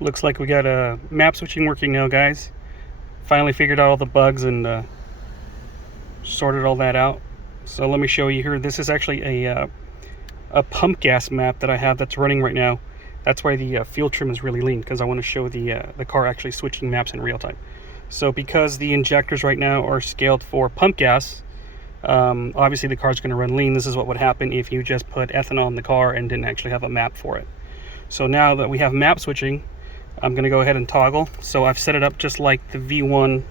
Looks like we got a map switching working now, guys. Finally figured out all the bugs and sorted all that out. So let me show you here. This is actually a pump gas map that I have that's running right now. That's why the fuel trim is really lean, because I want to show the car actually switching maps in real time. So because the injectors right now are scaled for pump gas, obviously the car's going to run lean. This is what would happen if you just put ethanol in the car and didn't actually have a map for it. So now that we have map switching, I'm going to go ahead and toggle. So I've set it up just like the V1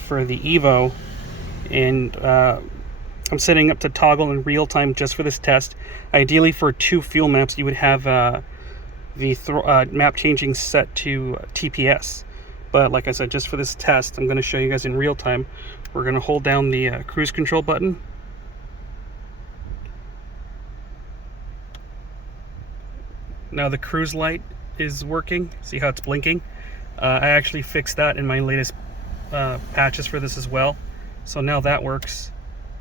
for the Evo, and I'm setting up to toggle in real time just for this test. Ideally, for 2 fuel maps, you would have the map changing set to TPS. But like I said, just for this test, I'm going to show you guys in real time. We're going to hold down the cruise control button. Now the cruise light is working. See how it's blinking? I actually fixed that in my latest patches for this as well. So now that works.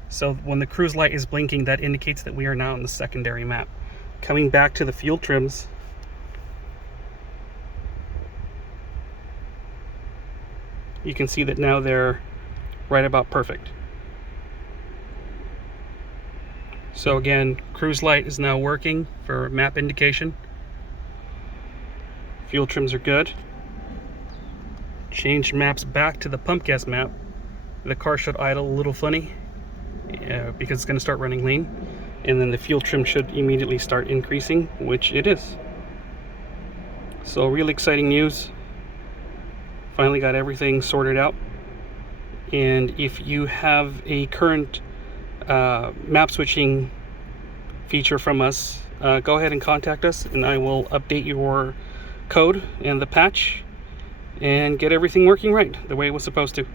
So when the cruise light is blinking, that indicates that we are now in the secondary map. Coming back to the fuel trims, you can see that now they're right about perfect. So again, cruise light is now working for map indication. Fuel trims are good. Change maps back to the pump gas map. The car should idle a little funny because it's going to start running lean, and then the fuel trim should immediately start increasing, which it is. So really exciting news. Finally got everything sorted out. And if you have a current map switching feature from us, go ahead and contact us, and I will update your code and the patch and get everything working right the way it was supposed to.